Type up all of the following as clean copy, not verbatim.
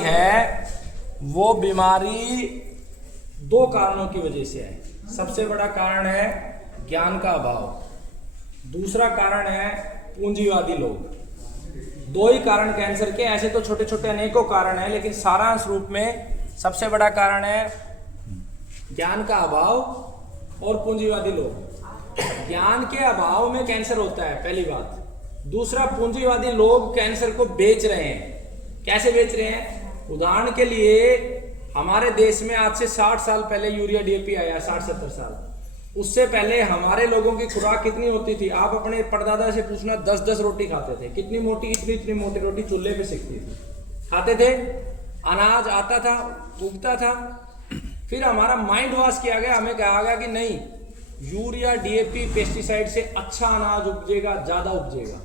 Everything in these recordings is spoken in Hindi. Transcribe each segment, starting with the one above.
है वो बीमारी दो कारणों की वजह से है। सबसे बड़ा कारण है ज्ञान का अभाव, दूसरा कारण है पूंजीवादी लोग। दो ही कारण कैंसर के, ऐसे तो छोटे छोटे अनेकों कारण हैं, लेकिन सारांश रूप में सबसे बड़ा कारण है ज्ञान का अभाव और पूंजीवादी लोग। ज्ञान के अभाव में कैंसर होता है, पहली बात। दूसरा, पूंजीवादी लोग कैंसर को बेच रहे हैं। कैसे बेच रहे हैं? उदाहरण के लिए हमारे देश में आज से 60 साल पहले यूरिया डीएपी आया, 60-70 साल। उससे पहले हमारे लोगों की खुराक कितनी होती थी? आप अपने परदादा से पूछना, 10-10 रोटी खाते थे। कितनी मोटी, इतनी मोटी रोटी चूल्हे पे सेकती थी, खाते थे। अनाज आता था, उगता था। फिर हमारा माइंड वॉश किया गया, हमें कहा गया कि नहीं, यूरिया डीएपी पेस्टिसाइड से अच्छा अनाज उपजेगा, ज्यादा उपजेगा,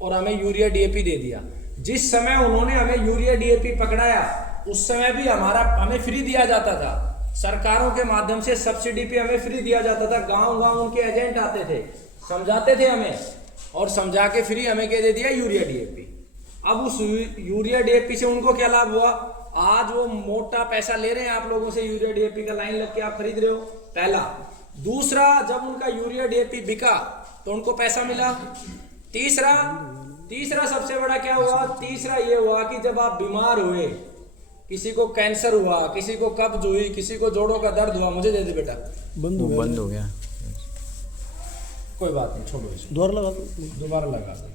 और हमें यूरिया डीएपी दे दिया। जिस समय उन्होंने हमें यूरिया डीएपी पकड़ाया, उस समय भी हमें फ्री दिया जाता था। सरकारों के माध्यम से सब्सिडी पे हमें फ्री दिया जाता था। गांव गांव उनके एजेंट आते थे, समझाते थे हमें, और समझा के फ्री हमें क्या दे दिया? Urea DAP. अब उस यूरिया डीएपी से उनको क्या लाभ हुआ? आज वो मोटा पैसा ले रहे हैं आप लोगों से, यूरिया डीएपी का लाइन लग के आप खरीद रहे हो, पहला। दूसरा, जब उनका यूरिया डीएपी बिका तो उनको पैसा मिला। तीसरा सबसे बड़ा क्या हुआ? तीसरा ये हुआ कि जब आप बीमार हुए, किसी को कैंसर हुआ, किसी को कब्ज हुई, किसी को जोड़ों का दर्द हुआ, मुझे दे दे बेटा, बंद हो गया। कोई बात नहीं, छोड़ो इसको, दोबारा लगा दो,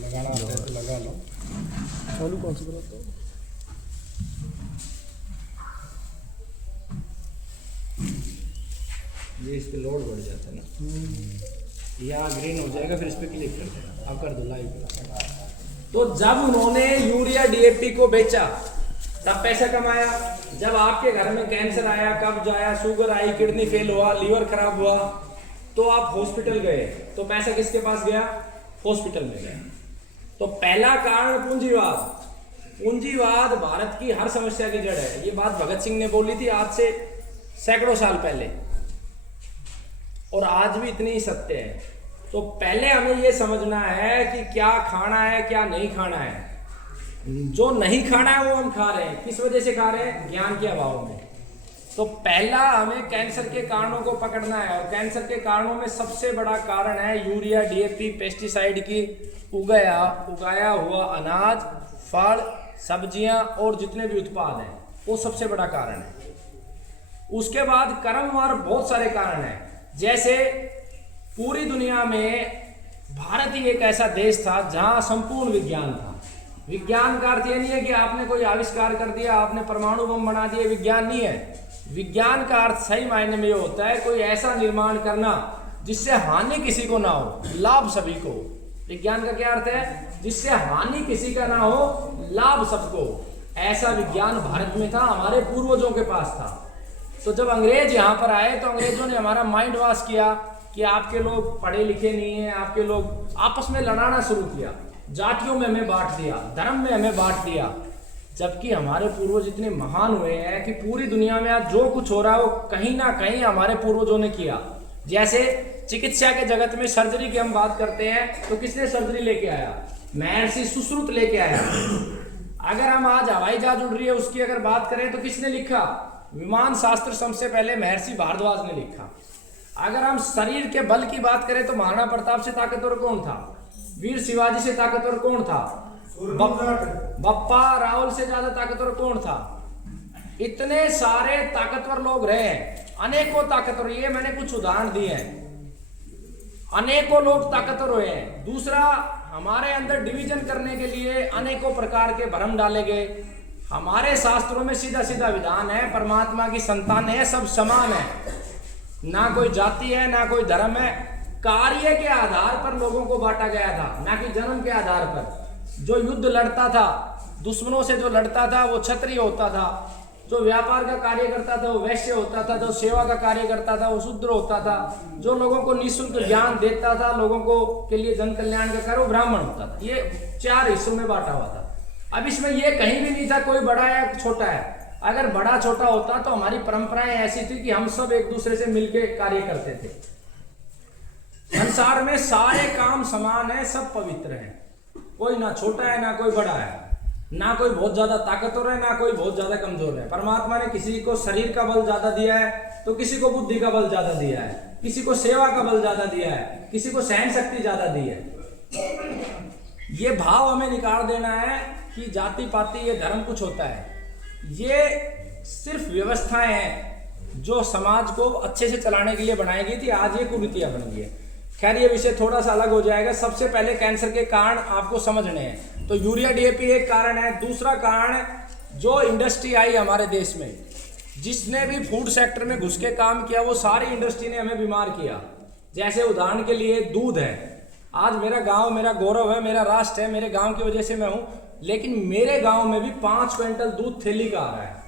लगाना आता है तो लगा लो। चालू कौन सा कराता है? ये इस पे लोड बढ़ जाता है ना, यहाँ ग्रीन हो जाएगा, फिर इस पे क्लिक कर देना, अब कर दो लाइव। तो जब उन्होंने यूरिया डीएपी को बेचा तब पैसा कमाया। जब आपके घर में कैंसर आया, कब्ज आया, शुगर आई, किडनी फेल हुआ, लीवर खराब हुआ, तो आप हॉस्पिटल गए, तो पैसा किसके पास गया? हॉस्पिटल में गया। तो पहला कारण पूंजीवाद। पूंजीवाद भारत की हर समस्या की जड़ है। ये बात भगत सिंह ने बोली थी आज से सैकड़ों साल पहले, और आज भी इतनी ही सत्य है। तो पहले हमें यह समझना है कि क्या खाना है, क्या नहीं खाना है। जो नहीं खाना है वो हम खा रहे हैं। किस वजह से खा रहे हैं? ज्ञान के अभाव में। तो पहला हमें कैंसर के कारणों को पकड़ना है, और कैंसर के कारणों में सबसे बड़ा कारण है यूरिया डीएपी पेस्टिसाइड की उगाया हुआ अनाज, फल, सब्जियां और जितने भी उत्पाद हैं, वो सबसे बड़ा कारण है। उसके बाद क्रमवार बहुत सारे कारण हैं। जैसे पूरी दुनिया में भारत ही एक ऐसा देश था जहां संपूर्ण विज्ञान था। विज्ञान का अर्थ ये नहीं है कि आपने कोई आविष्कार कर दिया, आपने परमाणु बम बना दिए, विज्ञान नहीं है। विज्ञान का अर्थ सही मायने में ये होता है कोई ऐसा निर्माण करना जिससे हानि किसी को ना हो, लाभ सभी को। विज्ञान का क्या अर्थ है? जिससे हानि किसी का ना हो, लाभ सबको। ऐसा विज्ञान भारत में था, हमारे पूर्वजों के पास था। तो जब अंग्रेज यहाँ पर आए तो अंग्रेजों ने हमारा माइंड वॉश किया कि आपके लोग पढ़े लिखे नहीं हैं, आपके लोग आपस में लड़ाना शुरू किया, जातियों में हमें बांट दिया, धर्म में हमें बांट दिया। जबकि हमारे पूर्वज इतने महान हुए हैं कि पूरी दुनिया में आज जो कुछ हो रहा है वो कहीं ना कहीं हमारे पूर्वजों ने किया। जैसे चिकित्सा के जगत में सर्जरी की हम बात करते हैं, तो किसने सर्जरी लेके आया? महर्षि सुश्रुत लेके आया। अगर हम आज हवाई जहाज उड़ रही है उसकी अगर बात करें तो किसने लिखा? विमान शास्त्र सबसे पहले महर्षि भारद्वाज ने लिखा। अगर हम शरीर के बल की बात करें तो महाराणा प्रताप से ताकतवर कौन था? वीर शिवाजी से ताकतवर कौन था? बप्पा रावल से ज्यादा ताकतवर कौन था? इतने सारे ताकतवर लोग रहे हैं, अनेकों ताकतवर। ये मैंने कुछ उदाहरण दिए हैं, अनेकों लोग ताकतवर हुए हैं। दूसरा, हमारे अंदर डिवीजन करने के लिए अनेकों प्रकार के भ्रम डाले गए। हमारे शास्त्रों में सीधा सीधा विधान है, परमात्मा की संतान है, सब समान है, ना कोई जाति है, ना कोई धर्म है। कार्य के आधार पर लोगों को बांटा गया था, ना कि जन्म के आधार पर। जो युद्ध लड़ता था, दुश्मनों से जो लड़ता था वो क्षत्रिय होता था, जो व्यापार का कार्य करता था वो वैश्य होता था, जो सेवा का कार्य करता था वो शूद्र होता था, जो लोगों को निःशुल्क ज्ञान देता था, लोगों को के लिए जन कल्याण का कार्य, वो ब्राह्मण होता था। ये 4 हिस्सों में बांटा हुआ था। अब इसमें ये कहीं भी नहीं था कोई बड़ा है छोटा है। अगर बड़ा छोटा होता तो हमारी परंपराएं ऐसी थी कि हम सब एक दूसरे से मिलकर कार्य करते थे। संसार में सारे काम समान है, सब पवित्र हैं, कोई ना छोटा है ना कोई बड़ा है, ना कोई बहुत ज्यादा ताकतवर है, ना कोई बहुत ज्यादा कमजोर है। परमात्मा ने किसी को शरीर का बल ज्यादा दिया है, तो किसी को बुद्धि का बल ज्यादा दिया है, किसी को सेवा का बल ज्यादा दिया है, किसी को सहन शक्ति ज्यादा दी है। ये भाव हमें निकाल देना है कि जाति पाति ये धर्म कुछ होता है। ये सिर्फ व्यवस्थाएं हैं जो समाज को अच्छे से चलाने के लिए बनाई गई थी, आज ये कुरीतियां बन गई है। खैर ये विषय थोड़ा सा अलग हो जाएगा। सबसे पहले कैंसर के कारण आपको समझने हैं। तो यूरिया डीएपी एक कारण है। दूसरा कारण, जो इंडस्ट्री आई हमारे देश में, जिसने भी फूड सेक्टर में घुस के काम किया, वो सारी इंडस्ट्री ने हमें बीमार किया। जैसे उदाहरण के लिए दूध है। आज मेरा गांव मेरा गौरव है, मेरा राष्ट्र है, मेरे गांव की वजह से मैं हूं, लेकिन मेरे गांव में भी 5 क्विंटल दूध थैली का आ रहा है।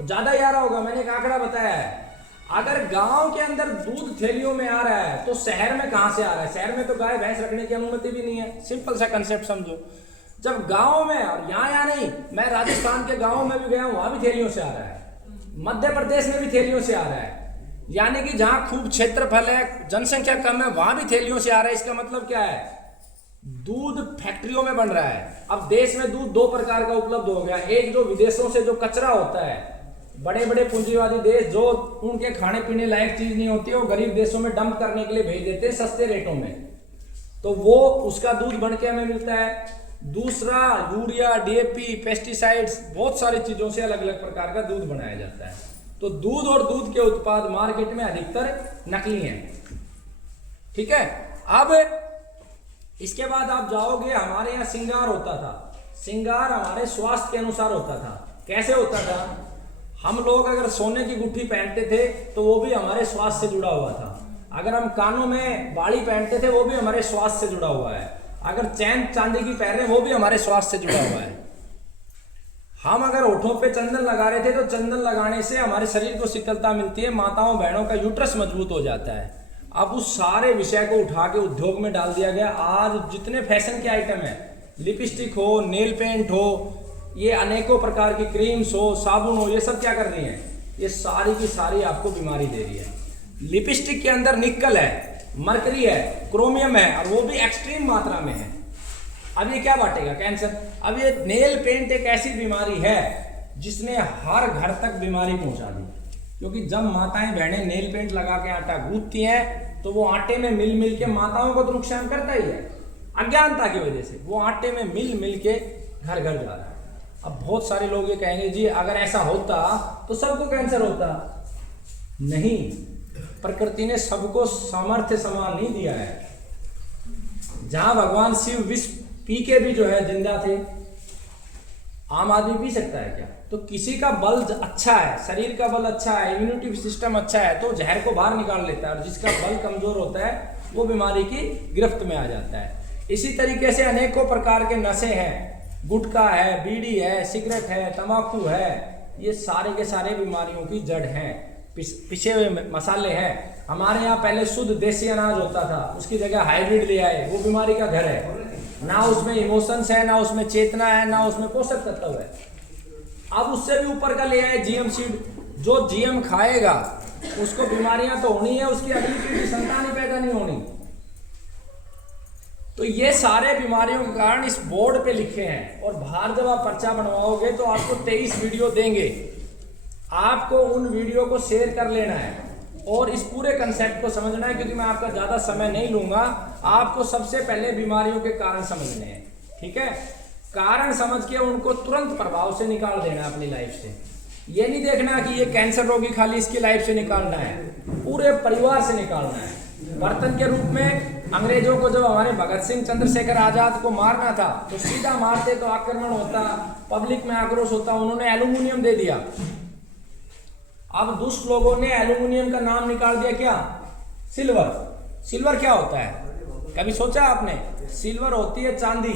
ज्यादा ही आ रहा होगा, मैंने एक आंकड़ा बताया है। अगर गांव के अंदर दूध थैलियों में आ रहा है तो शहर में कहां से आ रहा है? शहर में तो गाय भैंस रखने की अनुमति भी नहीं है। सिंपल सा कंसेप्ट समझो। जब गांव में, और यहाँ नहीं, मैं राजस्थान के गांव में भी गया हूं, वहां भी थैलियों से आ रहा है। मध्य प्रदेश में भी थैलियों से आ रहा है। यानी कि जहां खूब क्षेत्रफल है, जनसंख्या कम है, वहां भी थैलियों से आ रहा है। इसका मतलब क्या है? दूध फैक्ट्रियों में बन रहा है। अब देश में दूध 2 प्रकार का उपलब्ध हो गया। एक जो विदेशों से जो कचरा होता है, बड़े बड़े पूंजीवादी देश जो उनके खाने पीने लायक चीज नहीं होती, वो गरीब देशों में डंप करने के लिए भेज देते हैं सस्ते रेटों में, तो वो उसका दूध बन के हमें मिलता है। दूसरा, यूरिया डीएपी पेस्टिसाइड्स, बहुत सारी चीजों से अलग अलग प्रकार का दूध बनाया जाता है। तो दूध और दूध के उत्पाद मार्केट में अधिकतर नकली हैं। ठीक है। अब इसके बाद आप जाओगे, हमारे यहाँ श्रृंगार होता था। श्रृंगार हमारे स्वास्थ्य के अनुसार होता था। कैसे होता था? हम लोग अगर सोने की गुट्ठी पहनते थे तो वो भी हमारे स्वास्थ्य से जुड़ा हुआ था। अगर हम कानों में बाड़ी पहनते थे वो भी हमारे स्वास्थ्य से जुड़ा हुआ है। अगर चैन चांदी की पहन रहे वो भी हमारे स्वास्थ्य से जुड़ा हुआ है। हम अगर होठों पे चंदन लगा रहे थे तो चंदन लगाने से हमारे शरीर को शीतलता मिलती है, माताओं बहनों का यूट्रस मजबूत हो जाता है। अब उस सारे विषय को उठा के उद्योग में डाल दिया गया। आज जितने फैशन के आइटम है, लिपस्टिक हो, नेल पेंट हो, ये अनेकों प्रकार की क्रीम्स हो, साबुन हो, ये सब क्या कर रही हैं? ये सारी की सारी आपको बीमारी दे रही है। लिपस्टिक के अंदर निकल है, मरकरी है, क्रोमियम है, और वो भी एक्सट्रीम मात्रा में है। अब ये क्या बांटेगा? कैंसर। अब ये नेल पेंट एक ऐसी बीमारी है जिसने हर घर तक बीमारी पहुंचा दी। क्योंकि जब माताएं बहनें नेल पेंट लगा के आटा गूंथती हैं तो वो आटे में मिल मिल के माताओं को तो नुकसान करता ही है। अज्ञानता की वजह से वो आटे में मिल मिल के घर घर जा रहा है। अब बहुत सारे लोग ये कहेंगे, जी अगर ऐसा होता तो सबको कैंसर होता। नहीं, प्रकृति ने सबको सामर्थ्य समान नहीं दिया है। जहां भगवान शिव विष पी के भी जो है जिंदा थे, आम आदमी पी सकता है क्या? तो किसी का बल अच्छा है, शरीर का बल अच्छा है, इम्यूनिटी सिस्टम अच्छा है, तो जहर को बाहर निकाल लेता है, और जिसका बल कमजोर होता है वो बीमारी की गिरफ्त में आ जाता है। इसी तरीके से अनेकों प्रकार के नशे हैं, गुटखा है, बीड़ी है, सिगरेट है, तंबाकू है, ये सारे के सारे बीमारियों की जड़ हैं। पिसे हुए मसाले हैं। हमारे यहाँ पहले शुद्ध देसी अनाज होता था, उसकी जगह हाइब्रिड ले आए, वो बीमारी का घर है। ना उसमें इमोशंस है, ना उसमें चेतना है, ना उसमें पोषक तत्व है। अब उससे भी ऊपर का ले आए जीएम सीड। जो जीएम खाएगा उसको बीमारियां तो होनी है, उसकी अगली पीढ़ी संतान ही पैदा नहीं होनी। तो ये सारे बीमारियों के कारण इस बोर्ड पे लिखे हैं। और बाहर जब आप पर्चा बनवाओगे तो आपको 23 वीडियो देंगे। आपको उन वीडियो को शेयर कर लेना है और इस पूरे कंसेप्ट को समझना है, क्योंकि मैं आपका ज़्यादा समय नहीं लूँगा। आपको सबसे पहले बीमारियों के कारण समझने हैं। ठीक है। कारण समझ के उनको तुरंत प्रभाव से निकाल देना अपनी लाइफ से। ये नहीं देखना कि ये कैंसर रोगी खाली इसकी लाइफ से निकालना है, पूरे परिवार से निकालना है। बर्तन के रूप में अंग्रेजों को जब हमारे भगत सिंह चंद्रशेखर आजाद को मारना था तो सीधा मारते तो आक्रमण होता, पब्लिक में आक्रोश होता, उन्होंने एल्यूमिनियम दे दिया। अब दुष्ट लोगों ने एल्यूमिनियम का नाम निकाल दिया क्या? सिल्वर। सिल्वर क्या होता है? कभी सोचा आपने? सिल्वर होती है चांदी,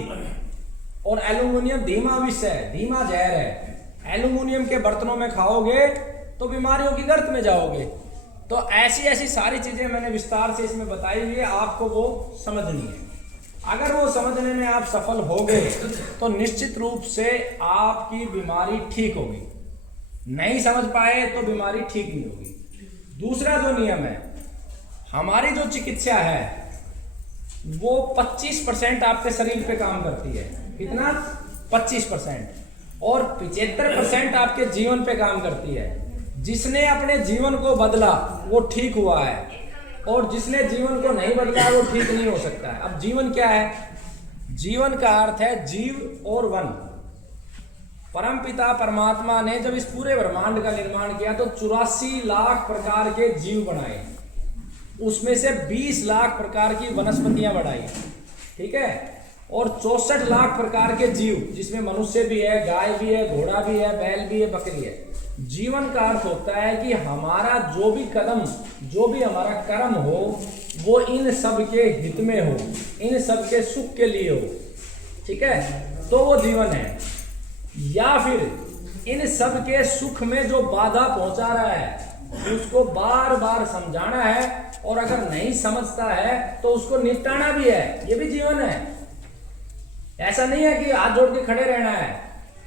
और एल्यूमिनियम धीमा विष है, धीमा जहर है। एल्यूमिनियम के बर्तनों में खाओगे तो बीमारियों की गर्त में जाओगे। तो ऐसी ऐसी सारी चीजें मैंने विस्तार से इसमें बताई हुई है, आपको वो समझनी है। अगर वो समझने में आप सफल हो गए तो निश्चित रूप से आपकी बीमारी ठीक होगी। नहीं समझ पाए तो बीमारी ठीक नहीं होगी। दूसरा जो नियम है, हमारी जो चिकित्सा है वो 25% आपके शरीर पे काम करती है। कितना? 25%, और 75% आपके जीवन पे काम करती है। जिसने अपने जीवन को बदला वो ठीक हुआ है, और जिसने जीवन को नहीं बदला वो ठीक नहीं हो सकता है। अब जीवन क्या है? जीवन का अर्थ है जीव और वन। परमपिता परमात्मा ने जब इस पूरे ब्रह्मांड का निर्माण किया तो 84 लाख प्रकार के जीव बनाए, उसमें से 20 लाख प्रकार की वनस्पतियां बढ़ाई, ठीक है, और 64 लाख प्रकार के जीव, जिसमें मनुष्य भी है, गाय भी है, घोड़ा भी है, बैल भी है, बकरी है। जीवन का अर्थ होता है कि हमारा जो भी कदम, जो भी हमारा कर्म हो, वो इन सब के हित में हो, इन सब के सुख के लिए हो, ठीक है, तो वो जीवन है। या फिर इन सब के सुख में जो बाधा पहुंचा रहा है उसको बार बार समझाना है, और अगर नहीं समझता है तो उसको निपटाना भी है, ये भी जीवन है। ऐसा नहीं है कि हाथ जोड़ के खड़े रहना है।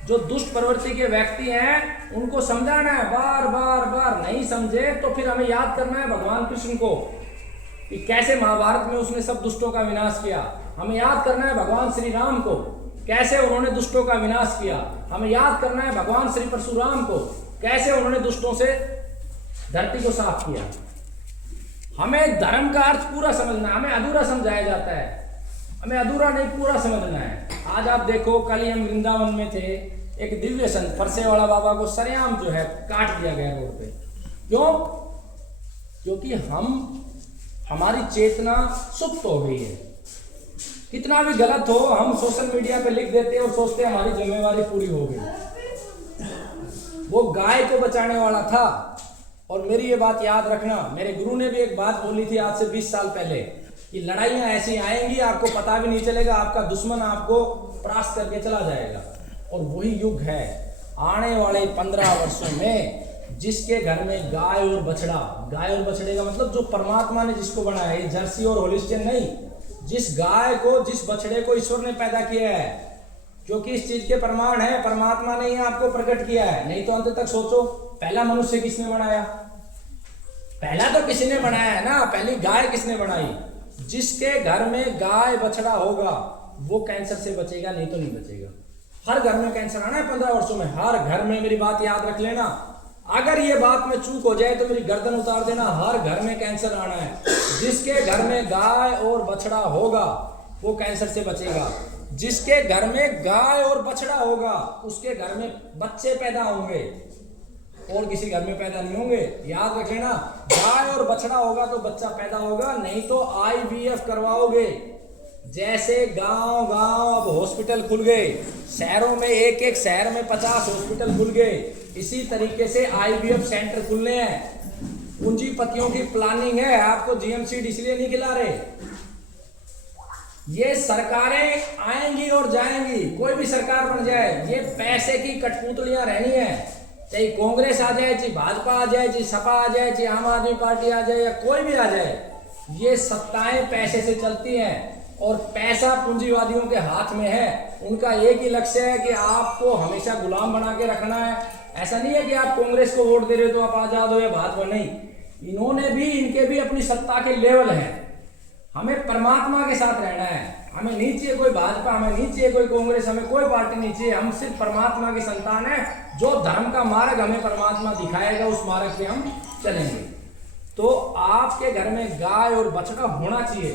जो दुष्ट प्रवृत्ति के व्यक्ति हैं उनको समझाना है, बार बार बार, नहीं समझे तो फिर हमें याद करना है भगवान कृष्ण को कि कैसे महाभारत में उसने सब दुष्टों का विनाश किया। हमें याद करना है भगवान श्री राम को, कैसे उन्होंने दुष्टों का विनाश किया। हमें याद करना है भगवान श्री परशुराम को, कैसे उन्होंने दुष्टों से धरती को साफ किया। हमें धर्म का अर्थ पूरा समझना है, हमें अधूरा समझाया जाता है, हमें अधूरा नहीं पूरा समझना है। आज आप देखो, कल ही हम वृंदावन में थे, एक दिव्य संत फरसेवाला बाबा को सरेआम जो है काट दिया गया रोड पे। क्यों? क्योंकि हमारी चेतना सुप्त हो गई है। कितना भी गलत हो, हम सोशल मीडिया पे लिख देते हैं और सोचते हैं हमारी जिम्मेवारी पूरी हो गई। वो गाय को बचाने वाला था। और मेरी ये बात याद रखना, मेरे गुरु ने भी एक बात बोली थी आज से 20 साल पहले कि लड़ाइयां ऐसी आएंगी, आपको पता भी नहीं चलेगा, आपका दुश्मन आपको परास्त करके चला जाएगा। और वही युग है आने वाले 15 वर्षों में, जिसके घर में गाय और बछड़ा, गाय और बछड़े का मतलब जो परमात्मा ने जिसको बनाया है, जर्सी और होलिस्टियन नहीं, जिस गाय को, जिस बछड़े को ईश्वर ने पैदा किया है, क्योंकि इस चीज के प्रमाण है परमात्मा ने ही आपको प्रकट किया है। नहीं तो अंत तक सोचो, पहला मनुष्य किसने बनाया? पहला तो किसी ने बनाया है ना, पहली गाय किसने बनाई? जिसके घर में गाय बछड़ा होगा वो कैंसर से बचेगा, नहीं तो नहीं बचेगा। हर घर में कैंसर आना है 15 वर्षों में, हर घर में। मेरी बात याद रख लेना, अगर ये बात में चूक हो जाए तो मेरी गर्दन उतार देना। हर घर में कैंसर आना है। जिसके घर में गाय और बछड़ा होगा वो कैंसर से बचेगा। जिसके घर में गाय और बछड़ा होगा उसके घर में बच्चे पैदा होंगे, और किसी घर में पैदा नहीं होंगे। याद रख लेना, गाय और बछड़ा होगा तो बच्चा पैदा होगा, नहीं तो IVF करवाओगे। जैसे गांव गांव अब हॉस्पिटल खुल गए, शहरों में एक एक शहर में 50 हॉस्पिटल खुल गए, इसी तरीके से IVF सेंटर खुलने हैं। पूंजीपतियों की प्लानिंग है, आपको GMC इसलिए नहीं खिला रहे। ये सरकारें आएंगी और जाएंगी, कोई भी सरकार बन जाए, ये पैसे की कठपुतलियां रहनी है। चाहे कांग्रेस आ जाए, चाहे भाजपा आ जाए, चाहे सपा आ जाए, चाहे आम आदमी पार्टी आ जाए, या कोई भी आ जाए, ये सत्ताएं पैसे से चलती हैं और पैसा पूंजीवादियों के हाथ में है। उनका एक ही लक्ष्य है कि आपको हमेशा गुलाम बना के रखना है। ऐसा नहीं है कि आप कांग्रेस को वोट दे रहे हो तो आप आजाद हो या भाजपा, नहीं। इन्होंने भी, इनके भी अपनी सत्ता के लेवल हैं। हमें परमात्मा के साथ रहना है। हमें नहीं चाहिए कोई भाजपा, हमें नहीं चाहिए कोई कांग्रेस, हमें कोई पार्टी नहीं चाहिए। हम सिर्फ परमात्मा की संतान है। जो धर्म का मार्ग हमें परमात्मा दिखाएगा उस मार्ग पे हम चलेंगे। तो आपके घर में गाय और बछड़ा होना चाहिए,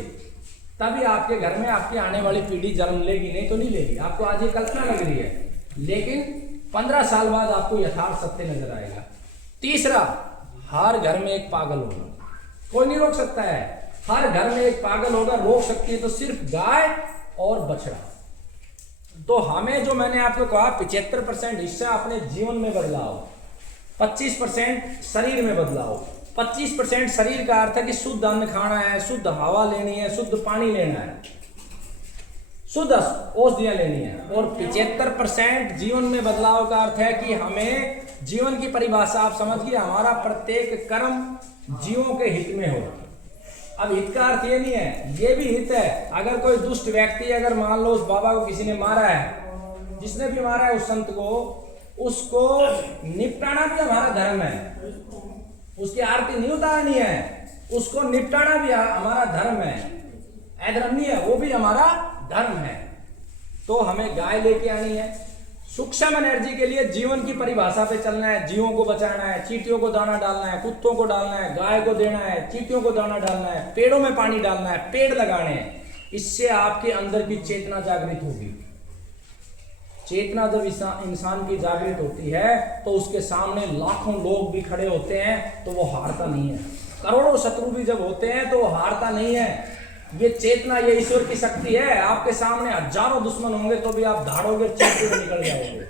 तभी आपके घर में आपकी आने वाली पीढ़ी जन्म लेगी, नहीं तो नहीं लेगी। आपको आज ये कल्पना लग रही है, लेकिन 15 साल बाद आपको यथार्थ सत्य नजर आएगा। तीसरा, हर घर में एक पागल होगा, कोई नहीं रोक सकता है। हर घर में एक पागल होगा, रोक सकती है तो सिर्फ गाय और बछड़ा। तो हमें, जो मैंने आपको कहा, 75% हिस्सा अपने जीवन में बदलाव, 25% शरीर में बदलाव। 25% शरीर का अर्थ है कि शुद्ध अन्न खाना है, शुद्ध हवा लेनी है, शुद्ध पानी लेना है, शुद्ध औषधियां लेनी है। और 75% जीवन में बदलाव का अर्थ है कि हमें जीवन की परिभाषा आप समझिए, हमारा प्रत्येक कर्म जीवों के हित में हो। अब हित का अर्थ ये नहीं है, ये भी हित है। अगर कोई दुष्ट व्यक्ति, अगर मान लो उस बाबा को किसी ने मारा है, जिसने भी मारा है उस संत को, उसको निपटाना भी हमारा धर्म है। उसकी आरती नहीं उतारनी है, उसको निपटाना भी हमारा धर्म है। अधर्म नहीं है, वो भी हमारा धर्म है। तो हमें गाय लेके आनी है। सूक्ष्म एनर्जी के लिए जीवन की परिभाषा पे चलना है, जीवों को बचाना है, चींटियों को दाना डालना है, कुत्तों को डालना है, गाय को देना है, चींटियों को दाना डालना है, पेड़ों में पानी डालना है, पेड़ लगाने हैं। इससे आपके अंदर की चेतना जागृत होगी। चेतना जब इंसान की जागृत होती है तो उसके सामने लाखों लोग भी खड़े होते हैं तो वो हारता नहीं है। करोड़ों शत्रु भी जब होते हैं तो वो हारता नहीं है। ये चेतना, ये ईश्वर की शक्ति है। आपके सामने हजारों दुश्मन होंगे तो भी आप धाड़ोगे, चीखते हुए निकल जाओगे।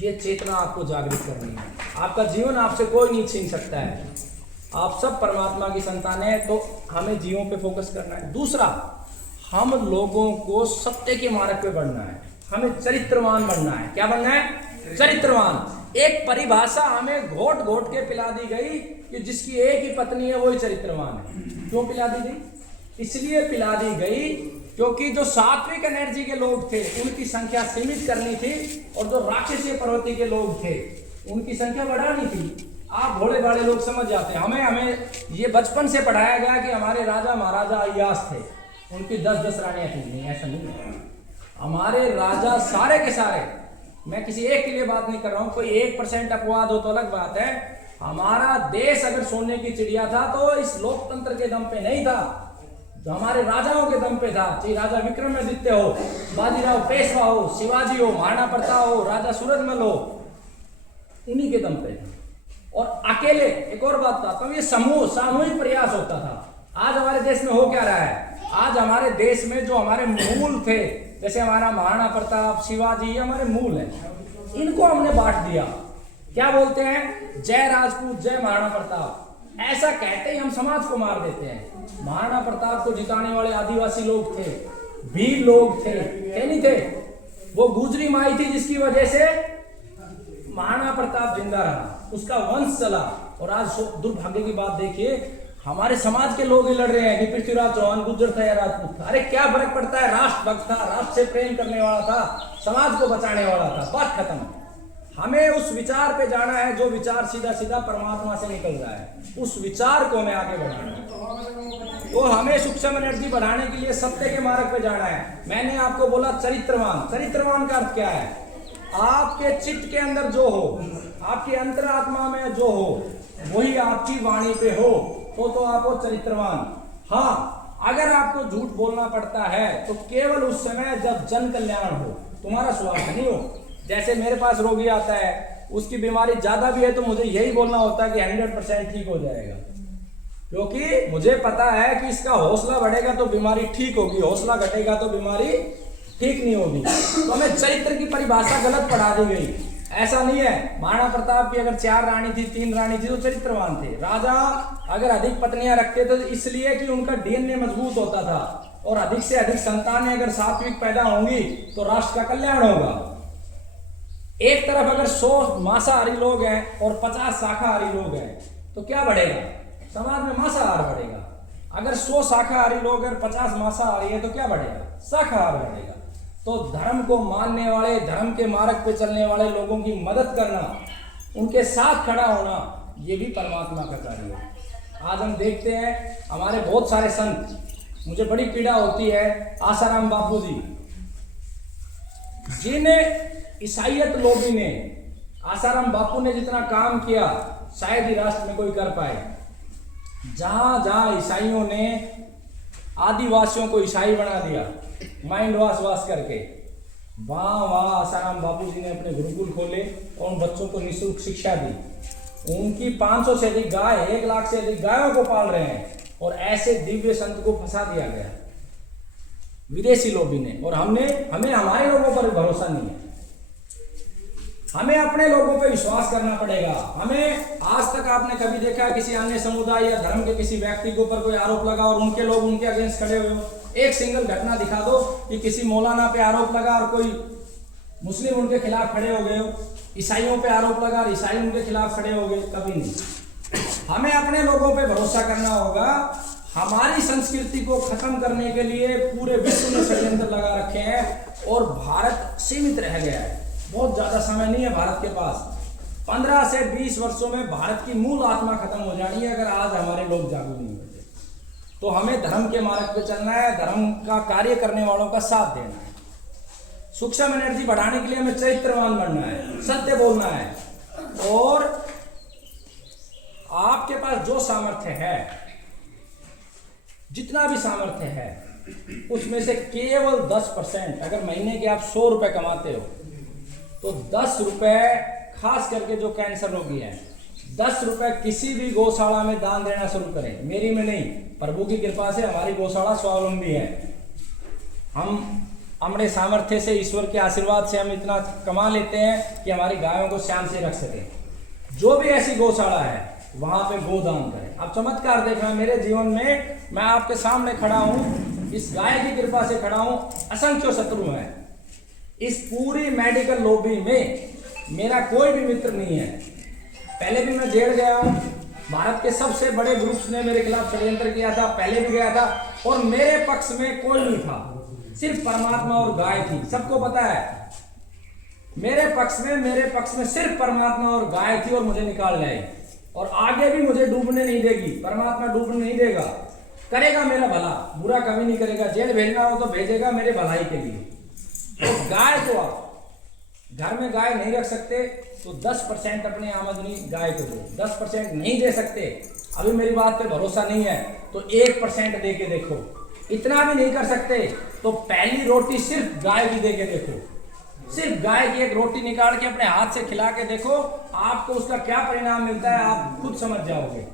ये चेतना आपको जागृत करनी है। आपका जीवन आपसे कोई नहीं छीन सकता है। आप सब परमात्मा की संतान है, तो हमें जीवों पे फोकस करना है। दूसरा, हम लोगों को सत्य के मार्ग पे बढ़ना है। हमें चरित्रवान बनना है। क्या बनना है? चरित्रवान। एक परिभाषा हमें घोट घोट के पिला दी गई कि जिसकी एक ही पत्नी है वही चरित्रवान है। क्यों पिला दी गई? इसलिए पिला दी गई क्योंकि जो सात्विक एनर्जी के लोग थे उनकी संख्या सीमित करनी थी, और जो राक्षसीय प्रवृत्ति के लोग थे उनकी संख्या बढ़ानी थी। आप भोले भाले लोग समझ जाते हैं। हमें ये बचपन से पढ़ाया गया कि हमारे राजा महाराजा अय्यास थे, उनकी 10-10 रानियां थी। नहीं, ऐसा नहीं है। हमारे राजा सारे के सारे, मैं किसी एक के लिए बात नहीं कर रहा हूं, कोई 1% अपवाद हो तो अलग बात है। हमारा देश अगर सोने की चिड़िया था तो इस लोकतंत्र के दम पे नहीं था, जो हमारे राजाओं के दम पे था। चाहे राजा विक्रमादित्य हो, बाजीराव पेशवा हो, शिवाजी हो, महाराणा प्रताप हो, राजा सूरजमल हो, उन्हीं के दम पे था। और अकेले, एक और बात था, तो ये सामूहिक प्रयास होता था। आज हमारे देश में हो क्या रहा है? आज हमारे देश में जो हमारे मूल थे, जैसे हमारा महाराणा प्रताप, शिवाजी, ये हमारे मूल हैं। इनको हमने बांट दिया। क्या बोलते हैं? जय राजपूत, जय महाराणा प्रताप। ऐसा कहते ही हम समाज को मार देते हैं। महाराणा प्रताप को जिताने वाले आदिवासी लोग थे, वीर लोग थे नहीं थे? वो गुजरी माई थी जिसकी वजह से महाराणा प्रताप जिंदा रहा, उसका वंश चला। और आज दुर्भाग्य की बात देखिए, हमारे समाज के लोग ही लड़ रहे हैं कि पृथ्वीराज चौहान गुर्जर था या राजपूत था। अरे क्या फर्क पड़ता है? राष्ट्रभक्त था, राष्ट्र से प्रेम करने वाला था, समाज को बचाने वाला था, बात खत्म। हमें उस विचार पे जाना है जो विचार सीधा सीधा परमात्मा से निकल रहा है। उस विचार को हमें आगे बढ़ाना है। तो हमें सूक्ष्म एनर्जी बढ़ाने के लिए सत्य के मार्ग पे जाना है। मैंने आपको बोला चरित्रवान। चरित्रवान का अर्थ क्या है? आपके चित्त के अंदर जो हो, आपकी अंतरात्मा में जो हो, वही आपकी वाणी पे हो, तो आप हो चरित्रवान। हाँ, अगर आपको झूठ बोलना पड़ता है तो केवल उस समय जब जन कल्याण हो, तुम्हारा स्वार्थ नहीं हो। जैसे मेरे पास रोगी आता है, उसकी बीमारी ज्यादा भी है तो मुझे यही बोलना होता है कि 100% ठीक हो जाएगा, क्योंकि मुझे पता है कि इसका हौसला बढ़ेगा तो बीमारी ठीक होगी, हौसला घटेगा तो बीमारी ठीक नहीं होगी। तो हमें चरित्र की परिभाषा गलत पढ़ा दी गई। ऐसा नहीं है। महाराणा प्रताप की अगर 4 रानी थी, 3 रानी थी तो चरित्रवान थे। राजा अगर अधिक पत्नियां रखते तो इसलिए कि उनका डीएनए मजबूत होता था, और अधिक से अधिक संतानें अगर सात्विक पैदा होंगी तो राष्ट्र का कल्याण होगा। एक तरफ अगर 100 मांसाहारी लोग हैं और 50 शाकाहारी लोग हैं तो क्या बढ़ेगा? समाज में मांसाहार बढ़ेगा। अगर 100 शाकाहारी लोग और 50 मांसाहारी है तो क्या बढ़ेगा? शाकाहार बढ़ेगा। तो धर्म को मानने वाले, धर्म के मार्ग पे चलने वाले लोगों की मदद करना, उनके साथ खड़ा होना, ये भी परमात्मा का कार्य है। आज हम देखते हैं हमारे बहुत सारे संत, मुझे बड़ी पीड़ा होती है, आसाराम बापू जी, जिन्हें ईसाईयत लोगों ने, आसाराम बापू ने जितना काम किया शायद ही राष्ट्र में कोई कर पाए। जहां जहां ईसाइयों ने आदिवासियों को ईसाई बना दिया, माइंड वाश करके, वहां आसाराम बापू जी ने अपने गुरुकुल खोले और उन बच्चों को निःशुल्क शिक्षा दी। उनकी 500 से अधिक गाय, 1 लाख से अधिक गायों को पाल रहे हैं। और ऐसे दिव्य संत को फंसा दिया गया विदेशी लोगों ने। और हमें हमारे लोगों पर भरोसा नहीं है। हमें अपने लोगों पे विश्वास करना पड़ेगा। हमें आज तक आपने कभी देखा किसी अन्य समुदाय या धर्म के किसी व्यक्ति के ऊपर कोई आरोप लगा और उनके लोग उनके अगेंस्ट खड़े हुए हो? एक सिंगल घटना दिखा दो कि किसी मौलाना पे आरोप लगा और कोई मुस्लिम उनके खिलाफ खड़े हो गए हो, ईसाइयों पे आरोप लगा और ईसाई उनके खिलाफ खड़े हो गए? कभी नहीं। हमें अपने लोगों पे भरोसा करना होगा। हमारी संस्कृति को खत्म करने के लिए पूरे विश्व में षड्यंत्र लगा रखे हैं और भारत सीमित रह गया है। बहुत ज्यादा समय नहीं है भारत के पास। 15 से 20 वर्षों में भारत की मूल आत्मा खत्म हो जानी है अगर आज हमारे लोग जागरूक नहीं होते। तो हमें धर्म के मार्ग पे चलना है, धर्म का कार्य करने वालों का साथ देना है। सूक्ष्म एनर्जी बढ़ाने के लिए हमें चरित्रवान बनना है, सत्य बोलना है, और आपके पास जो सामर्थ्य है, जितना भी सामर्थ्य है, उसमें से केवल 10%, अगर महीने के आप 100 रुपए कमाते हो तो 10 रुपए, खास करके जो कैंसर रोगी हैं, 10 रुपए किसी भी गौशाला में दान देना शुरू करें। मेरी में नहीं, प्रभु की कृपा से हमारी गौशाला स्वावलंबी है। हम अपने सामर्थ्य से, ईश्वर के आशीर्वाद से हम इतना कमा लेते हैं कि हमारी गायों को शान से रख सकें। जो भी ऐसी गौशाला है वहां पे गोदान करें। आप चमत्कार देखना, मेरे जीवन में मैं आपके सामने खड़ा हूं, इस गाय की कृपा से खड़ा हूं, असंख्य शत्रु हैं। इस पूरी मेडिकल लॉबी में मेरा कोई भी मित्र नहीं है। पहले भी मैं जेल गया हूं, भारत के सबसे बड़े ग्रुप्स ने मेरे खिलाफ षड्यंत्र किया था, पहले भी गया था, और मेरे पक्ष में कोई नहीं था, सिर्फ परमात्मा और गाय थी। सबको पता है मेरे पक्ष में सिर्फ परमात्मा और गाय थी, और मुझे निकाल लाए, और आगे भी मुझे डूबने नहीं देगी। परमात्मा डूबने नहीं देगा, करेगा मेरा भला, बुरा कभी नहीं करेगा। जेल भेजना हो तो भेजेगा मेरे भलाई के लिए। तो गाय को आप घर में गाय नहीं रख सकते तो 10% अपनी आमदनी गाय को दो। 10% नहीं दे सकते, अभी मेरी बात पे भरोसा नहीं है, तो 1% दे के देखो। इतना भी नहीं कर सकते तो पहली रोटी सिर्फ गाय की दे के देखो। सिर्फ गाय की एक रोटी निकाल के अपने हाथ से खिला के देखो, आपको उसका क्या परिणाम मिलता है आप खुद समझ जाओगे।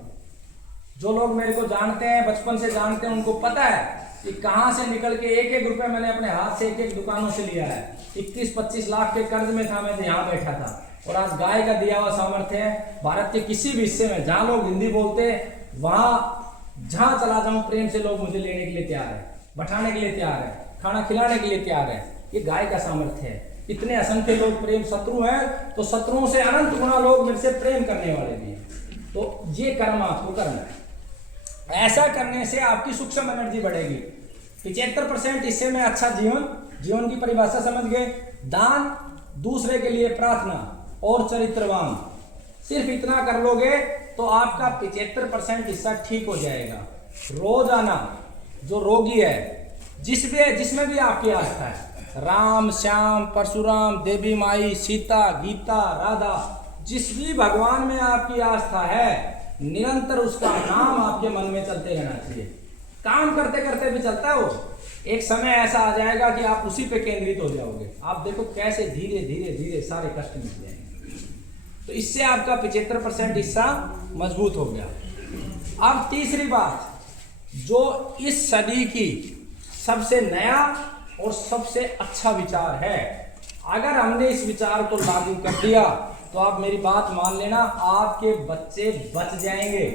जो लोग मेरे को जानते हैं, बचपन से जानते हैं, उनको पता है कि कहां से निकल के एक एक रुपए मैंने अपने हाथ से एक एक दुकानों से लिया है। 21-25 लाख के कर्ज में था, मैं यहाँ बैठा था, और आज गाय का दिया हुआ सामर्थ्य है। भारत के किसी भी हिस्से में जहां लोग हिंदी बोलते हैं, वहां जहां चला जाऊं प्रेम से लोग मुझे लेने के लिए तैयार है, बैठाने के लिए तैयार है, खाना खिलाने के लिए तैयार है। ये गाय का सामर्थ्य है। इतने असंख्य लोग प्रेम शत्रु हैं, तो शत्रुओं से अनंत गुना लोग मेरे से प्रेम करने वाले भी हैं। तो ये कर्म आपको करना है। ऐसा करने से आपकी सूक्ष्म एनर्जी बढ़ेगी। 75% इससे में अच्छा जीवन की परिभाषा समझ गए। दान, दूसरे के लिए प्रार्थना और चरित्रवान, सिर्फ इतना कर लोगे तो आपका 75% हिस्सा ठीक हो जाएगा। रोजाना जो रोगी है, जिसमें भी आपकी आस्था है, राम, श्याम, परशुराम, देवी माई, सीता, गीता, राधा, जिस भी भगवान में आपकी आस्था है, निरंतर उसका नाम आपके मन में चलते रहना चाहिए। काम करते करते भी चलता है वो। एक समय ऐसा आ जाएगा कि आप उसी पे केंद्रित हो जाओगे। आप देखो कैसे धीरे धीरे धीरे सारे कष्ट मिट जाएंगे। तो इससे आपका 75% हिस्सा मजबूत हो गया। अब तीसरी बात, जो इस सदी की सबसे नया और सबसे अच्छा विचार है, अगर हमने इस विचार को लागू कर दिया तो आप मेरी बात मान लेना, आपके बच्चे बच जाएंगे।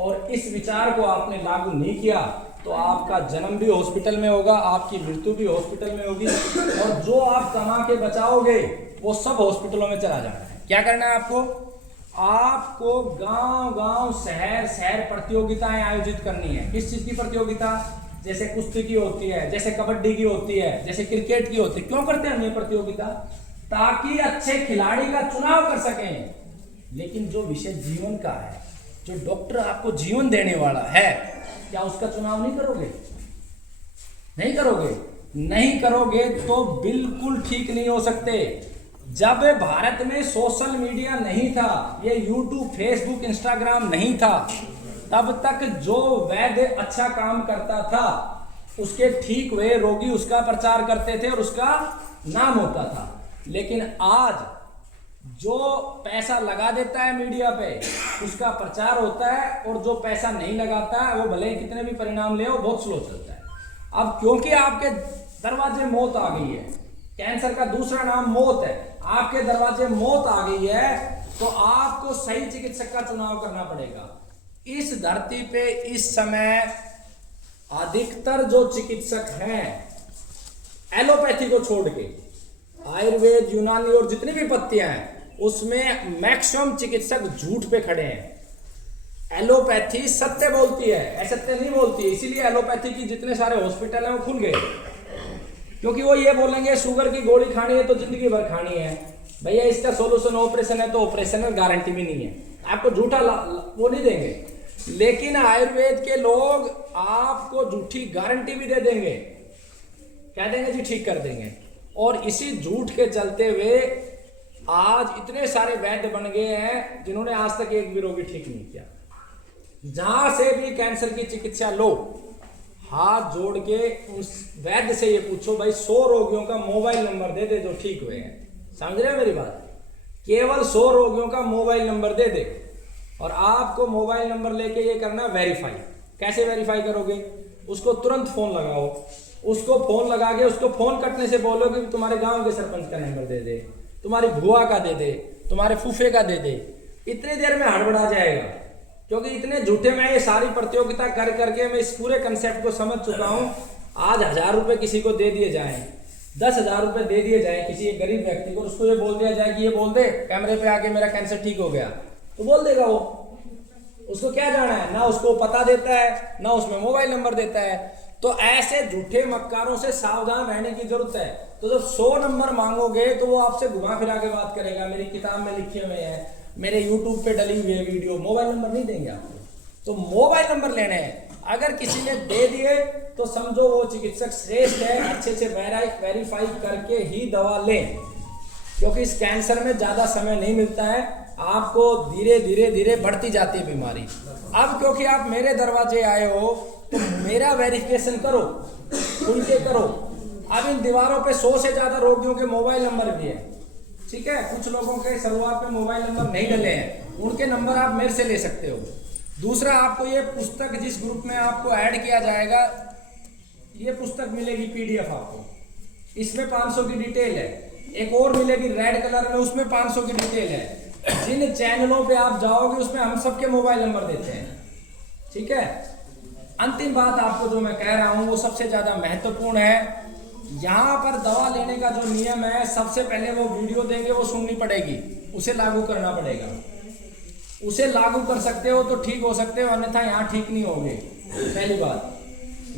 और इस विचार को आपने लागू नहीं किया तो आपका जन्म भी हॉस्पिटल में होगा, आपकी मृत्यु भी हॉस्पिटल में होगी, और जो आप कमा के बचाओगे वो सब हॉस्पिटलों में चला जाना है। क्या करना है आपको गांव-गांव, शहर प्रतियोगिताएं आयोजित करनी है। किस चीज की प्रतियोगिता? जैसे कुश्ती की होती है, जैसे कबड्डी की होती है, जैसे क्रिकेट की होती है। क्यों करते हैं हम ये प्रतियोगिता? ताकि अच्छे खिलाड़ी का चुनाव कर सकें। लेकिन जो विषय जीवन का है, जो डॉक्टर आपको जीवन देने वाला है, क्या उसका चुनाव नहीं करोगे? नहीं करोगे तो बिल्कुल ठीक नहीं हो सकते। जब भारत में सोशल मीडिया नहीं था, ये यूट्यूब, फेसबुक, इंस्टाग्राम नहीं था, तब तक जो वैद्य अच्छा काम करता था उसके ठीक हुए रोगी उसका प्रचार करते थे और उसका नाम होता था। लेकिन आज जो पैसा लगा देता है मीडिया पे उसका प्रचार होता है, और जो पैसा नहीं लगाता है वो भले ही कितने भी परिणाम ले, वो बहुत स्लो चलता है। अब क्योंकि आपके दरवाजे मौत आ गई है, कैंसर का दूसरा नाम मौत है, आपके दरवाजे मौत आ गई है, तो आपको सही चिकित्सक का चुनाव करना पड़ेगा। इस धरती पे इस समय अधिकतर जो चिकित्सक हैं, एलोपैथी को छोड़ के आयुर्वेद, यूनानी और जितनी भी पत्तियां हैं, उसमें मैक्सिमम चिकित्सक झूठ पे खड़े हैं। एलोपैथी सत्य बोलती है, असत्य नहीं बोलती। इसीलिए एलोपैथी की जितने सारे हॉस्पिटल हैं वो खुल गए, क्योंकि वो ये बोलेंगे शुगर की गोली खानी है तो जिंदगी भर खानी है भैया, इसका सोल्यूशन ऑपरेशन है तो ऑपरेशन गारंटी भी नहीं है, आपको झूठा वो नहीं देंगे। लेकिन आयुर्वेद के लोग आपको झूठी गारंटी भी दे देंगे, कह देंगे जी ठीक कर देंगे। और इसी झूठ के चलते हुए आज इतने सारे वैद्य बन गए हैं जिन्होंने आज तक एक भी रोगी ठीक नहीं किया। जहां से भी कैंसर की चिकित्सा लो, हाथ जोड़ के उस वैद्य से ये पूछो भाई 100 रोगियों का मोबाइल नंबर दे दे जो ठीक हुए हैं। समझ रहे हैं मेरी बात? केवल 100 रोगियों का मोबाइल नंबर दे दे और आपको मोबाइल नंबर लेके ये करना वेरीफाई। कैसे वेरीफाई करोगे? उसको तुरंत फोन लगाओ, उसको फोन लगा के उसको फोन कटने से बोलो कि तुम्हारे गांव के सरपंच का नंबर दे दे, तुम्हारी भुआ का दे दे, तुम्हारे फूफे का दे दे। इतनी देर में हड़बड़ा जाएगा, क्योंकि इतने झूठे में ये सारी प्रतियोगिता कर करके मैं इस पूरे कंसेप्ट को समझ चुका हूं। आज 1000 रुपए किसी को दे दिए जाएं, 10,000 रुपए दे दिए जाएं किसी एक गरीब व्यक्ति को, उसको ये बोल दिया जाए कि ये बोल दे कैमरे पे आके मेरा कैंसर ठीक हो गया, तो बोल देगा वो। उसको क्या जाना है? ना उसको पता देता है, ना उसमें मोबाइल नंबर देता है। तो ऐसे झूठे मक्कारों से सावधान रहने की जरूरत है। तो जब 100 नंबर मांगोगे तो वो आपसे घुमा फिरा के बात करेगा, मेरी किताब में लिखे हुए हैं, मेरे YouTube पे डली हुई है वीडियो। मोबाइल नंबर नहीं देंगे आपको। तो मोबाइल नंबर लेने हैं। अगर किसी ने दे दिए तो समझो वो चिकित्सक श्रेष्ठ है, अच्छे से वेरीफाई करके ही दवा लें, क्योंकि इस कैंसर में ज्यादा समय नहीं मिलता है। आपको धीरे धीरे धीरे बढ़ती जाती है बीमारी। अब क्योंकि आप मेरे दरवाजे आए हो तो मेरा वेरिफिकेशन करो, खुल के करो। अब इन दीवारों पे 100 से ज्यादा रोगियों के मोबाइल नंबर भी है, ठीक है। कुछ लोगों के शुरुआत में मोबाइल नंबर नहीं डले हैं, उनके नंबर आप मेरे से ले सकते हो। दूसरा, आपको ये पुस्तक जिस ग्रुप में आपको ऐड किया जाएगा, ये पुस्तक मिलेगी PDF आपको। इसमें 500 की डिटेल है। एक और मिलेगी रेड कलर में, उसमें 500 की डिटेल है। जिन चैनलों पे आप जाओगे उसमें हम सबके मोबाइल नंबर देते हैं, ठीक है। अंतिम बात आपको जो मैं कह रहा हूं वो सबसे ज्यादा महत्वपूर्ण है। यहाँ पर दवा लेने का जो नियम है, सबसे पहले वो वीडियो देंगे, वो सुननी पड़ेगी, उसे लागू करना पड़ेगा। उसे लागू कर सकते हो तो ठीक हो सकते हो, अन्यथा यहाँ ठीक नहीं होगे। पहली बात,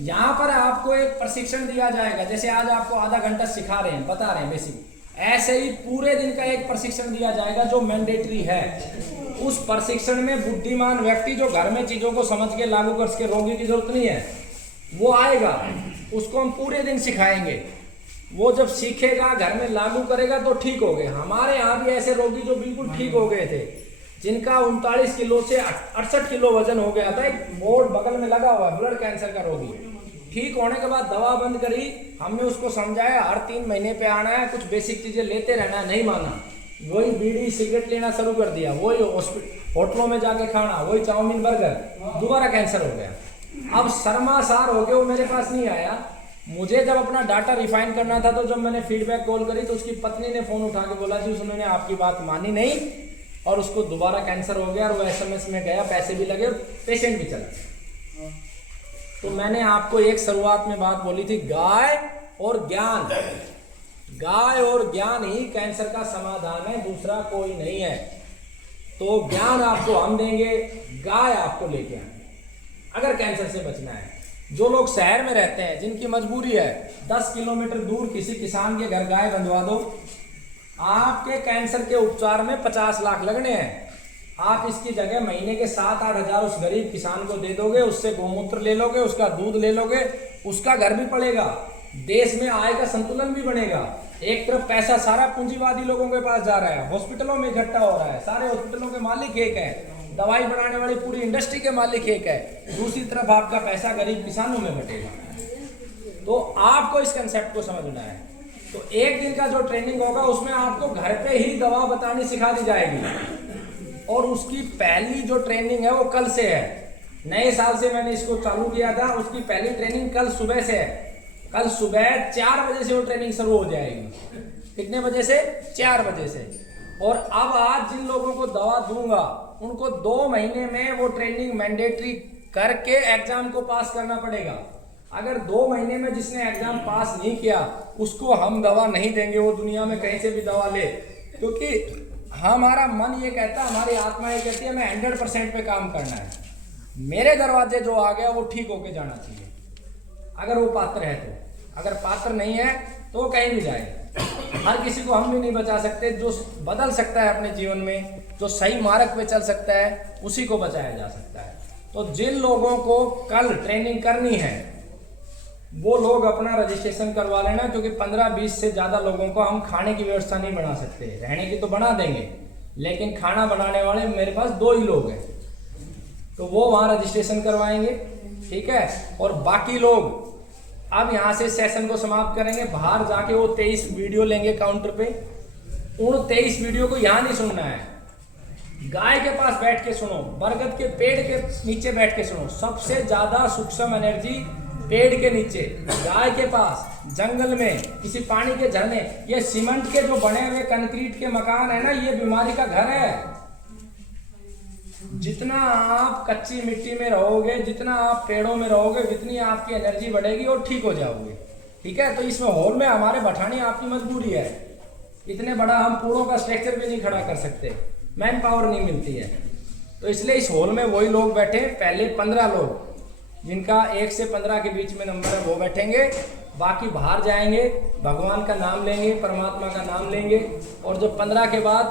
यहाँ पर आपको एक प्रशिक्षण दिया जाएगा। जैसे आज आपको आधा घंटा सिखा रहे हैं, बता रहे हैं बेसिक, ऐसे ही पूरे दिन का एक प्रशिक्षण दिया जाएगा जो मैंडेटरी है। उस प्रशिक्षण में बुद्धिमान व्यक्ति जो घर में चीजों को समझ के लागू कर सके, रोगी की जरूरत नहीं है, वो आएगा, उसको हम पूरे दिन सिखाएंगे। वो जब सीखेगा, घर में लागू करेगा तो ठीक हो गए। हमारे यहाँ भी ऐसे रोगी जो बिल्कुल ठीक हो गए थे, जिनका 39 किलो से 68 किलो वजन हो गया था। एक बोर्ड बगल में लगा हुआ है, ब्लड कैंसर का रोगी। ठीक होने के बाद दवा बंद करी, हमने उसको समझाया हर 3 महीने पे आना है, कुछ बेसिक चीजें लेते रहना, नहीं माना। वही बीड़ी सिगरेट लेना शुरू कर दिया, वही होटलों में जाके खाना, वही चाउमीन बर्गर, दोबारा कैंसर हो गया। अब शर्मासार हो गए, वो मेरे पास नहीं आया। मुझे जब अपना डाटा रिफाइन करना था, तो जब मैंने फीडबैक कॉल करी तो उसकी पत्नी ने फोन उठा के बोला जी उसने आपकी बात मानी नहीं और उसको दोबारा कैंसर हो गया, और वो SMS में गया, पैसे भी लगे, पेशेंट भी चला। तो मैंने आपको एक शुरुआत में बात बोली थी, गाय और ज्ञान, गाय और ज्ञान ही कैंसर का समाधान है, दूसरा कोई नहीं है। तो ज्ञान आपको हम देंगे, गाय आपको लेके आएंगे अगर कैंसर से बचना है। जो लोग शहर में रहते हैं, जिनकी मजबूरी है 10 किलोमीटर दूर किसी किसान के घर गाय बंधवा दो, आपके कैंसर के उपचार में 50 लाख लगने हैं। आप इसकी जगह महीने के 7-8 हज़ार उस गरीब किसान को दे दोगे, उससे गोमूत्र ले लोगे, उसका दूध ले लोगे, उसका घर भी पड़ेगा, देश में आय का संतुलन भी बनेगा। एक तरफ पैसा सारा पूंजीवादी लोगों के पास जा रहा है, हॉस्पिटलों में इकट्ठा हो रहा है, सारे हॉस्पिटलों के मालिक एक है, दवाई बनाने वाली पूरी इंडस्ट्री के मालिक एक है, दूसरी तरफ आपका पैसा गरीब किसानों में बटेगा। तो आपको इस कंसेप्ट को समझना है। तो एक दिन का जो ट्रेनिंग होगा उसमें आपको घर पे ही दवा बतानी सिखा दी जाएगी, और उसकी पहली जो ट्रेनिंग है वो कल से है। नए साल से मैंने इसको चालू किया था, उसकी पहली ट्रेनिंग कल सुबह से है। कल सुबह 4 बजे से वो ट्रेनिंग शुरू हो जाएगी। कितने बजे से? 4 बजे से। और अब आज जिन लोगों को दवा दूंगा उनको 2 महीने में वो ट्रेनिंग मैंडेटरी करके एग्जाम को पास करना पड़ेगा। अगर 2 महीने में जिसने एग्जाम पास नहीं किया उसको हम दवा नहीं देंगे, वो दुनिया में कहीं से भी दवा ले, क्योंकि हमारा मन ये कहता है, हमारी आत्मा ये कहती है हमें 100% पे काम करना है। मेरे दरवाजे जो आ गया वो ठीक होके जाना चाहिए, अगर वो पात्र है तो। अगर पात्र नहीं है तो वो कहीं भी जाए। हर किसी को हम भी नहीं बचा सकते। जो बदल सकता है अपने जीवन में, जो सही मार्ग पे चल सकता है, उसी को बचाया जा सकता है। तो जिन लोगों को कल ट्रेनिंग करनी है वो लोग अपना रजिस्ट्रेशन करवा लेना, क्योंकि 15-20 से ज़्यादा लोगों को हम खाने की व्यवस्था नहीं बना सकते। रहने की तो बना देंगे, लेकिन खाना बनाने वाले मेरे पास 2 ही लोग हैं, तो वो वहाँ रजिस्ट्रेशन करवाएंगे, ठीक है। और बाकी लोग अब यहाँ से सेशन को समाप्त करेंगे, बाहर जाके वो 23 वीडियो लेंगे काउंटर पे। उन 23 वीडियो को यहाँ नहीं सुनना है, गाय के पास बैठ के सुनो, बरगद के पेड़ के नीचे बैठ के सुनो। सबसे ज्यादा सूक्ष्म एनर्जी पेड़ के नीचे, गाय के पास, जंगल में, किसी पानी के झरने। ये सीमेंट के जो बने हुए कंक्रीट के मकान है ना, ये बीमारी का घर है। जितना आप कच्ची मिट्टी में रहोगे, जितना आप पेड़ों में रहोगे, जितनी आपकी एनर्जी बढ़ेगी और ठीक हो जाओगे, ठीक है। तो इसमें हॉल में हमारे बैठानी आपकी मजबूरी है। इतने बड़ा हम पूरों का स्ट्रक्चर भी नहीं खड़ा कर सकते, मैन पावर नहीं मिलती है। तो इसलिए इस हॉल में वही लोग बैठे, पहले 15 लोग जिनका 1 से 15 के बीच में नंबर है वो बैठेंगे। बाकी बाहर जाएंगे, भगवान का नाम लेंगे, परमात्मा का नाम लेंगे। और जो 15 के बाद,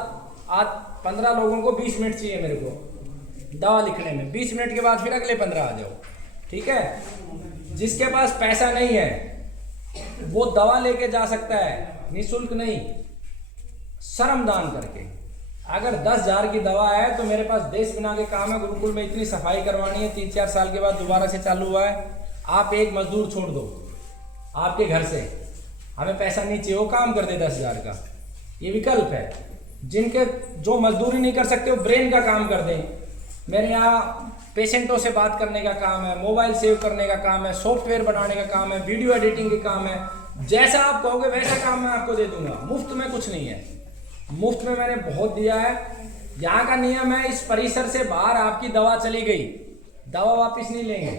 आज 15 लोगों को 20 मिनट चाहिए मेरे को दवा लिखने में, 20 मिनट के बाद फिर अगले 15 आ जाओ, ठीक है। जिसके पास पैसा नहीं है वो दवा लेके जा सकता है, निःशुल्क नहीं, श्रम दान करके। अगर 10,000 की दवा है तो मेरे पास देश बिना के काम है, गुरुकुल में इतनी सफाई करवानी है, 3-4 साल के बाद दोबारा से चालू हुआ है। आप एक मजदूर छोड़ दो आपके घर से, हमें पैसा नहीं चाहिए, वो काम कर दे 10,000 का, ये विकल्प है। जिनके जो मजदूरी नहीं कर सकते वो ब्रेन का काम कर दें। मेरे यहाँ पेशेंटों से बात करने का काम है, मोबाइल सेव करने का काम है, सॉफ्टवेयर बनाने का काम है, वीडियो एडिटिंग के काम है। जैसा आप कहोगे वैसा काम मैं आपको दे दूंगा, मुफ्त में कुछ नहीं है। मुफ्त में मैंने बहुत दिया है। यहाँ का नियम है, इस परिसर से बाहर आपकी दवा चली गई, दवा वापस नहीं लेंगे,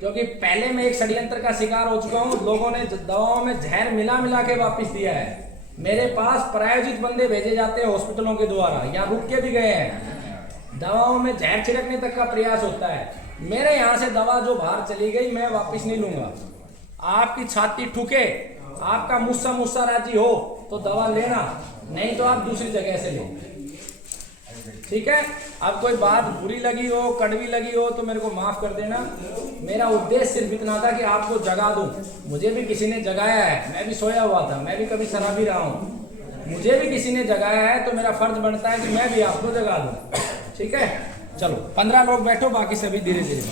क्योंकि पहले मैं एक षड्यंत्र का शिकार हो चुका हूँ। लोगों ने दवाओं में जहर मिला के वापस दिया है। मेरे पास प्रायोजित बंदे भेजे जाते हैं हॉस्पिटलों के द्वारा, यहाँ रुक के भी गए हैं, दवाओं में जहर छिड़कने तक का प्रयास होता है। मेरे यहाँ से दवा जो बाहर चली गई मैं वापस नहीं लूंगा। आपकी छाती ठुके, आपका मुस्सा राजी हो तो दवा लेना, नहीं तो आप दूसरी जगह से लो, ठीक है। अब कोई बात बुरी लगी हो, कड़वी लगी हो तो मेरे को माफ कर देना। मेरा उद्देश्य सिर्फ इतना था कि आपको जगा दूं। मुझे भी किसी ने जगाया है, मैं भी सोया हुआ था, मैं भी कभी शराबी रहा हूँ, मुझे भी किसी ने जगाया है, तो मेरा फर्ज बनता है कि मैं भी आपको जगा दूं, ठीक है। चलो 15 लोग बैठो, बाकी सभी धीरे धीरे।